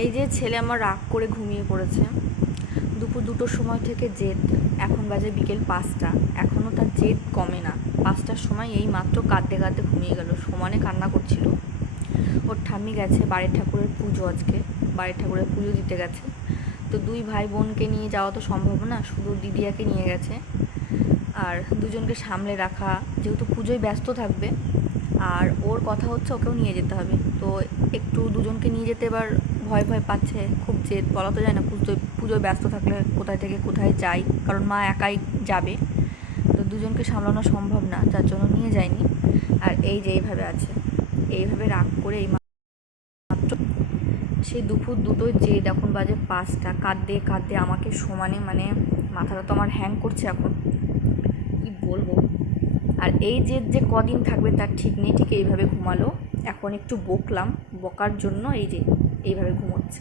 এই যে ছেলে আমার রাগ করে ঘুমিয়ে পড়েছে। দুপুর 2টোর সময় থেকে জেদ, এখন বাজে বিকেল 5টা, এখনও তার জেদ কমে না। 5টার সময় এই মাত্র কাঁদতে কাঁদতে ঘুমিয়ে গেল, সমানে কান্না করছিল। ওর ঠাম্মি গেছে বাড়ির ঠাকুরের পুজো, আজকে বাড়ির ঠাকুরের পুজো দিতে গেছে। তো দুই ভাই বোনকে নিয়ে যাওয়া তো সম্ভব না, শুধু দিদিয়াকে নিয়ে গেছে। আর দুজনকে সামলে রাখা, যেহেতু পুজোয় ব্যস্ত থাকবে, আর ওর কথা হচ্ছে ওকেও নিয়ে যেতে হবে। তো একটু দুজনকে নিয়ে যেতে এবার ভয় ভয় পাচ্ছে, খুব জেদ, বলা তো যায় না পুজোয় ব্যস্ত থাকলে কোথায় থেকে কোথায় যাই, কারণ মা একাই যাবে। তো দুজনকে সামলানো সম্ভব না, যার জন্য নিয়ে যায়নি। আর এই যে এইভাবে আছে, এইভাবে রাগ করে এই মাত্র সেই দুপুর 2টোয় জেদ, এখন বাজে 5টা, কাঁদতে কাঁদতে আমাকে সমানে, মানে মাথাটা তো আমার হ্যাং করছে এখন, কি বলবো। আর এই জেদ যে কদিন থাকবে তার ঠিক নেই। ঠিক এইভাবে ঘুমালো, এখন একটু বকলাম, বকার জন্য এই যে এইভাবে ঘুমোচ্ছে।